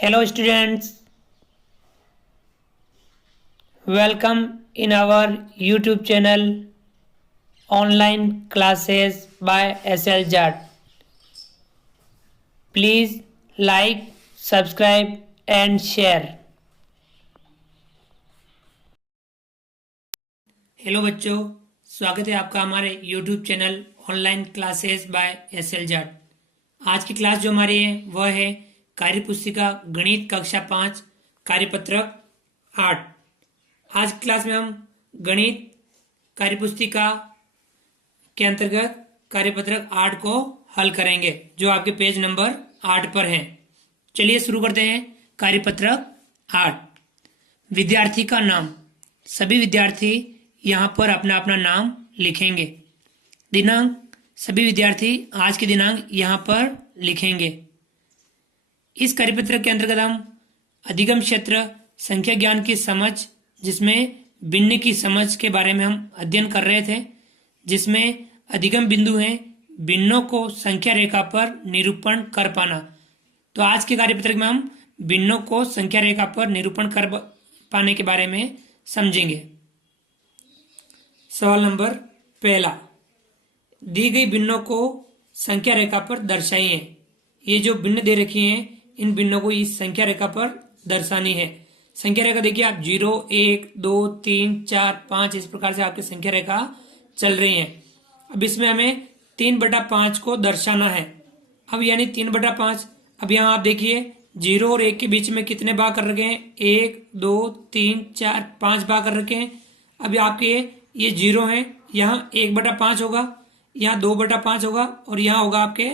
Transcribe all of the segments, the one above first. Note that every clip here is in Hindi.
Hello students, welcome in our YouTube channel Online Classes by SLJAT. Please like, subscribe and share. Hello बच्चों, स्वागत है आपका हमारे YouTube channel online classes bye SLJAT। आज की क्लास जो हमारी है वह है कार्यपुस्तिका गणित कक्षा 5 कार्यपत्रक 8। आज की क्लास में हम गणित कार्यपुस्तिका के अंतर्गत कार्यपत्रक 8 को हल करेंगे जो आपके पेज नंबर 8 पर है। चलिए शुरू करते हैं। कार्यपत्रक 8, विद्यार्थी का नाम। सभी विद्यार्थी यहाँ पर अपना अपना नाम लिखेंगे। दिनांक, सभी विद्यार्थी आज की दिनांक यहाँ पर लिखेंगे। इस कार्यपत्रक के अंतर्गत हम अधिगम क्षेत्र, संख्या ज्ञान की समझ, जिसमें भिन्न की समझ के बारे में हम अध्ययन कर रहे थे, जिसमें अधिगम बिंदु हैं, भिन्नों को संख्या रेखा पर निरूपण कर पाना। तो आज के कार्यपत्रक में हम भिन्नों को संख्या रेखा पर निरूपण कर पाने के बारे में समझेंगे। सवाल नंबर पहला, दी गई भिन्नों को संख्या रेखा पर दर्शाइए। ये जो भिन्न दे रखी हैं, इन भिन्नों को इस संख्या रेखा पर दर्शानी है। संख्या रेखा देखिए आप 0, 1, 2, 3, 4, 5 इस प्रकार से आपकी संख्या रेखा चल रही है। अब इसमें हमें 3/5 को दर्शाना है। अब यानी 3/5। अब यहाँ आप देखिए 0 और 1 के बीच में कितने भाग कर रखे हैं? 1, 2, 3, 4, 5 भाग कर रखे हैं। अब आपके ये 0 है, यहाँ 1/5 होगा, यहाँ 2/5 होगा और यहाँ होगा आपके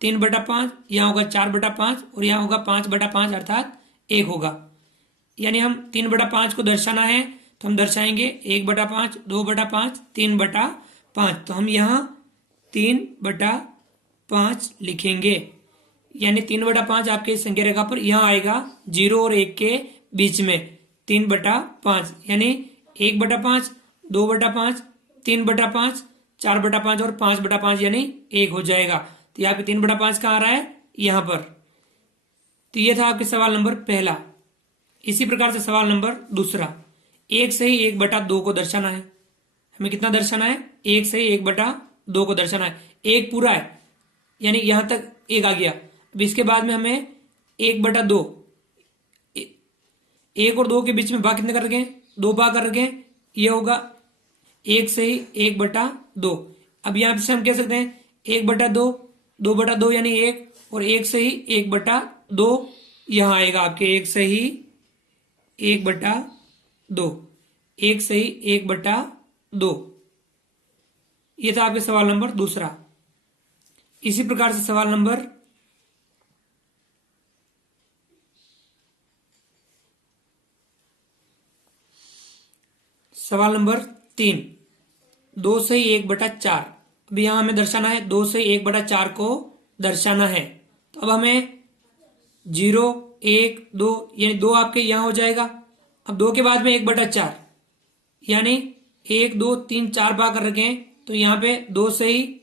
3/5, यहाँ होगा 4/5 और यहाँ होगा 5/5 अर्थात 1 होगा। यानी हम 3/5 को दर्शाना है तो हम दर्शाएंगे 1/5, 2/5, 3/5। तो हम यहाँ 3/5 लिखेंगे। यानी 3/5 आपके संख्या रेखा पर यहाँ आएगा 0 और 1 के बीच में 3/5। यानी 1/5, 2/5, 3/5, 4/5 और 5/5 यानी 1 हो जाएगा। तो यहाँ पे 3/5 कहाँ आ रहा है? यहाँ पर। तो ये था आपके सवाल नंबर पहला। इसी प्रकार से सवाल नंबर दूसरा, 1 से ही 1/2 को दर्शाना है। हमें कितना दर्शाना है? 1 से ही 1/2 को दर्शाना है। 1 पूरा है, यानी यहां तक 1 आ गया। अब इसके बाद में हमें 1/2, 1 और 2 के बीच में भाग कितने कर रखे हैं? 2 भाग कर रखे हैं। ये होगा 1 से ही 1/2। अब यहां से हम कह सकते हैं 1/2, 2/2 यानी 1 और 1 से ही 1/2 यहां आएगा आपके 1 से ही 1/2, 1 से ही 1/2। ये था आपके सवाल नंबर दूसरा। इसी प्रकार से सवाल नंबर सवाल नंबर 3, 2 से ही 1/4। अब यहां हमें दर्शाना है 2 से 1/4 को दर्शाना है। तो अब हमें 0, 1, 2 यानी 2 आपके यहां हो जाएगा। अब 2 के बाद में 1/4 यानी 1, 2, 3, 4 भाग कर रखे हैं। तो यहाँ पे 2 से ही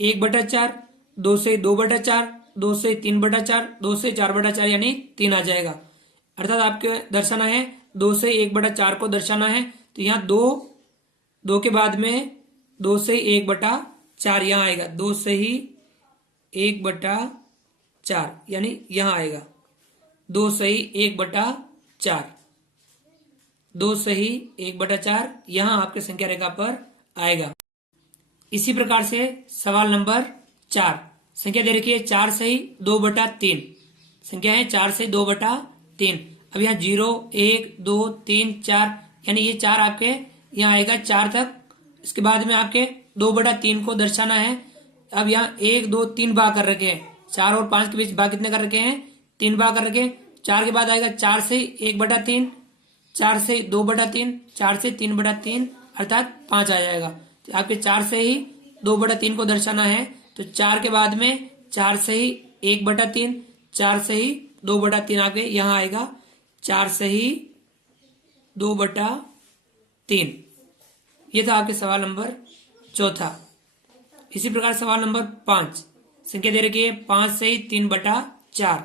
1/4, 2 से 2/4, 2 से 3/4, 2 से 4/4 यानी 3 आ जाएगा। अर्थात आपके दर्शाना है 2 से 1/4 को दर्शाना है। तो यहाँ 2 के बाद में 2 से 1/4 यहाँ आएगा। 2 से ही 1/4 यानी यहाँ आएगा 2 से ही 1/4, 2 से ही 1/4 यहाँ आपके संख्या रेखा पर आएगा। इसी प्रकार से सवाल नंबर 4, संख्या दे रखी है 4 से ही 2/3। संख्या है 4 से 2/3। अब यहाँ 0, 1, 2, 3, 4 यानी ये 4 आपके यहाँ आएगा 4 तक। इसके बाद में आपके 2/3 को दर्शाना है। अब यहाँ 1, 2, 3 भाग कर रखे हैं। 4 और 5 के बीच भाग कितने कर रखे हैं? 3 भाग कर रखे हैं। 4 के बाद आएगा 4 से 1/3, 4 से 2/3, 4 से 3/3 अर्थात 5 आ जाएगा। तो आपके 4 से ही 2/3 को दर्शाना है। तो 4 के बाद में 4 से ही 1/3, 4 से ही 2/3 आपके यहाँ आएगा 4 से ही 2/3। ये था आपके सवाल नंबर चौथा। इसी प्रकार सवाल नंबर 5, संख्या दे रखी है 5 से ही 3/4।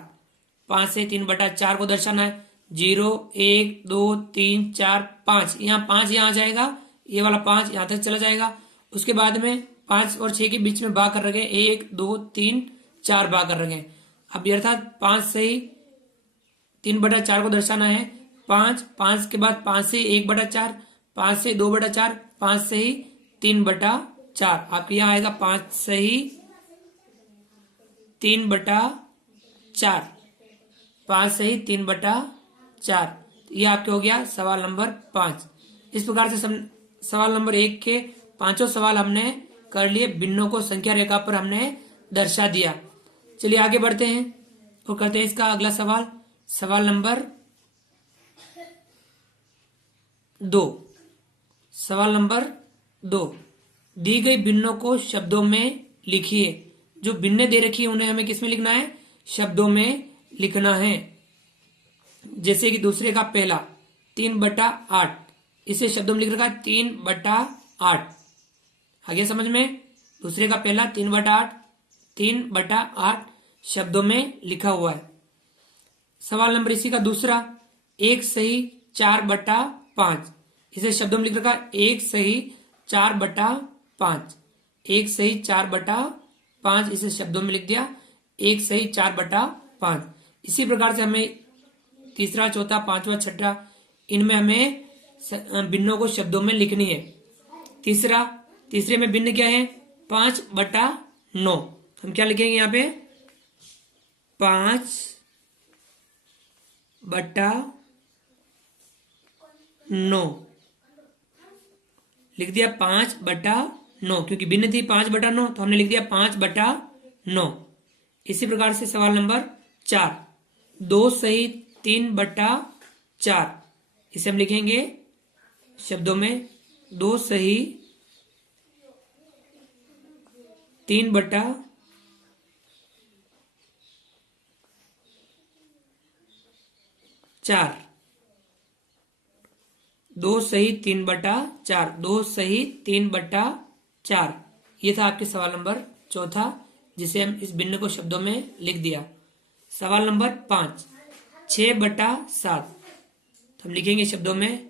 5 से 3/4 को दर्शाना है। 0 1 2 3 4 5, यहाँ 5 यहाँ आ जाएगा, ये वाला 5 यहाँ तक चला जाएगा। उसके बाद में 5 और 6 के बीच में भाग कर रखे, 1 2 3 4 भाग कर रखे। अब अर्थात 5 से ही 3/4 को दर्शाना है। 5 के बाद 5 से 1/4, 5 से 2/4, 5 से ही 3/4। आपके यहाँ आएगा 5 से ही 3/4, 5 से ही 3/4। ये आपके हो गया सवाल नंबर 5। इस प्रकार से सवाल नंबर 1 के पांचों सवाल हमने कर लिए, भिन्नों को संख्या रेखा पर हमने दर्शा दिया। चलिए आगे बढ़ते हैं और करते हैं इसका अगला सवाल। सवाल नंबर 2। सवाल नंबर 2, दी गई भिन्नों को शब्दों में लिखिए। जो भिन्न दे रखी है उन्हें हमें किसमें लिखना है? शब्दों में लिखना है। जैसे कि दूसरे का पहला 3/8, इसे शब्दों में लिख रखा है 3/8। आ गया समझ में? दूसरे का पहला 3/8, 3/8 शब्दों में लिखा हुआ है। सवाल नंबर इसी का दूसरा 1 सही 4/5, इसे शब्दों में लिख रखा है 1 सही 4/5, 1 सही 4/5, इसे शब्दों में लिख दिया 1 सही 4/5। इसी प्रकार से हमें तीसरा, चौथा, पांचवा, छठा, इनमें हमें भिन्नों को शब्दों में लिखनी है। तीसरे में भिन्न क्या है? 5/9। हम क्या लिखेंगे यहाँ पे? 5/9 लिख दिया, 5/9, क्योंकि भिन्न थी 5/9 तो हमने लिख दिया 5/9। इसी प्रकार से सवाल नंबर 4, 2 सही 3/4, इसे हम लिखेंगे शब्दों में 2 सही 3/4, 2 सही 3/4, 2 सही 3/4। ये था आपके सवाल नंबर चौथा, जिसे हम इस भिन्न को शब्दों में लिख दिया। सवाल नंबर 5, 6/7, तो हम लिखेंगे शब्दों में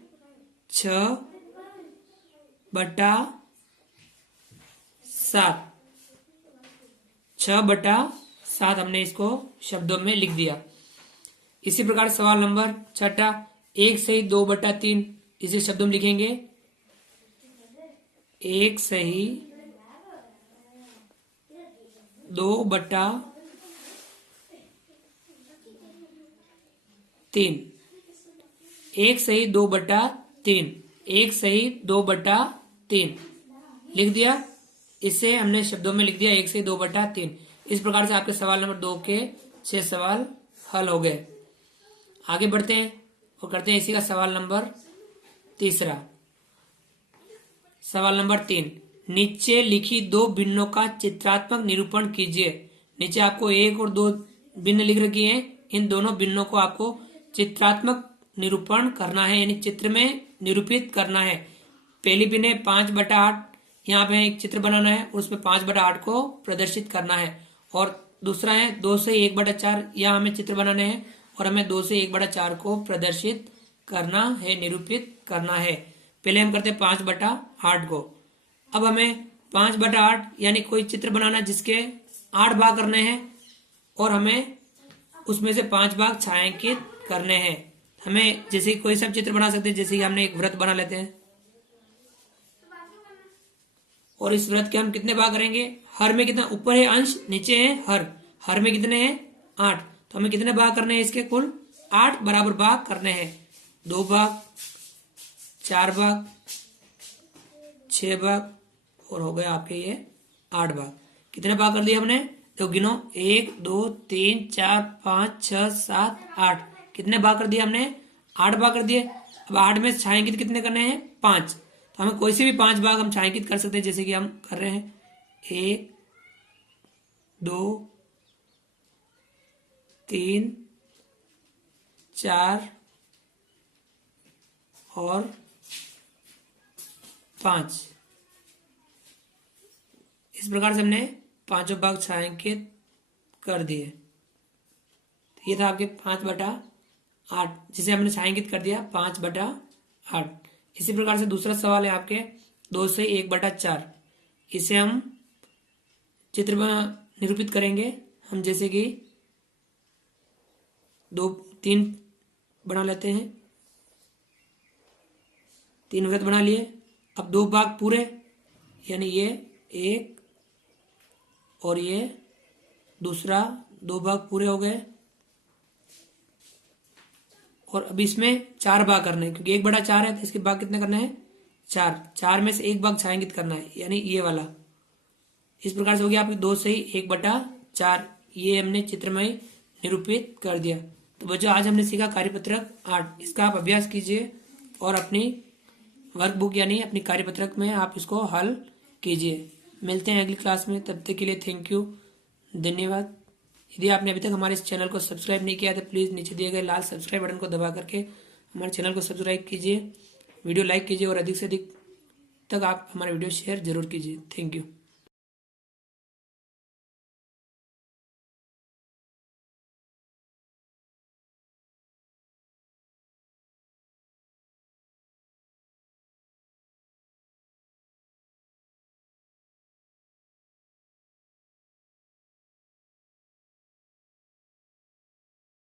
6/7, 6/7 हमने इसको शब्दों में लिख दिया। इसी प्रकार सवाल नंबर छठा 1 सही 2/3, इसे शब्दों में लिखेंगे 1 सही 2/3, 1 सही 2/3, 1 सही 2/3 लिख दिया। इसे हमने शब्दों में लिख दिया 1 सही 2/3। इस प्रकार से आपके सवाल नंबर 2 के 6 सवाल हल हो गए। आगे बढ़ते हैं और करते हैं इसी का सवाल नंबर तीसरा। सवाल नंबर 3, नीचे लिखी 2 भिन्नों का चित्रात्मक निरूपण कीजिए। नीचे आपको 1 और 2 भिन्न लिख रखी हैं, इन दोनों भिन्नों को आपको चित्रात्मक निरूपण करना है, यानी चित्र में निरूपित करना है। पहली भिन्न है 5/8, यहाँ पे एक चित्र बनाना है और उसमें 5/8 को प्रदर्शित करना है। और दूसरा है 2 से 1/4, यहाँ हमें चित्र बनाने हैं और हमें 2 से 1/4 को प्रदर्शित करना है, निरूपित करना है। पहले हम करते हैं 5/8 को। अब हमें 5/8 यानी कोई चित्र बनाना जिसके 8 भाग करने हैं और हमें उसमें से 5 भाग छायांकित करने हैं। हमें जैसे कोई सब चित्र बना सकते हैं, जैसे कि हमने एक व्रत बना लेते हैं और इस व्रत के हम कितने भाग करेंगे? हर में कितना? ऊपर है अंश, नीचे है हर। हर में कितने हैं? 8। तो हमें कितने भाग करने हैं? इसके कुल 8 बराबर भाग करने हैं। 2 भाग, 4 भाग, 6 भाग और हो गए आपके ये 8 भाग। कितने भाग कर दिए हमने? तो गिनो 1 2 3 4 5 6 7 8। कितने भाग कर दिए हमने? 8 भाग कर दिए। अब 8 में छायांकित कितने करने हैं? 5। तो हमें कोई से भी 5 भाग हम छायांकित कर सकते हैं, जैसे कि हम कर रहे हैं 1 2 3 4 और 5। इस प्रकार से हमने 5 भाग छायांकित कर दिए। ये था आपके 5/8, जिसे हमने छायांकित कर दिया 5/8। इसी प्रकार से दूसरा सवाल है आपके 2 से 1/4। इसे हम चित्र में निरूपित करेंगे। हम जैसे कि 3 बना लेते हैं, 3 वृत्त बना लिए। अब 2 भाग पूरे, यानी ये एक और ये दूसरा, 2 भाग पूरे हो गए। और अब इसमें 4 भाग करने हैं, क्योंकि 1/4 है तो इसके भाग कितने करने हैं? 4। 4 में से 1 भाग छायांकित करना है, यानी ये वाला। इस प्रकार से हो गया आपकी 2 से 1/4। ये हमने चित्र में निरूपित कर दिया। तो बच्चों, आज हमने सीखा कार्यपत्रक 8। इसका आप अभ्यास कीजिए और अपनी वर्कबुक यानी अपनी कार्यपत्रक में आप इसको हल कीजिए। मिलते हैं अगली क्लास में, तब तक के लिए थैंक यू, धन्यवाद। यदि आपने अभी तक हमारे इस चैनल को सब्सक्राइब नहीं किया तो प्लीज़ नीचे दिए गए लाल सब्सक्राइब बटन को दबा करके हमारे चैनल को सब्सक्राइब कीजिए, वीडियो लाइक कीजिए और अधिक से अधिक तक आप हमारा वीडियो शेयर जरूर कीजिए। Thank you.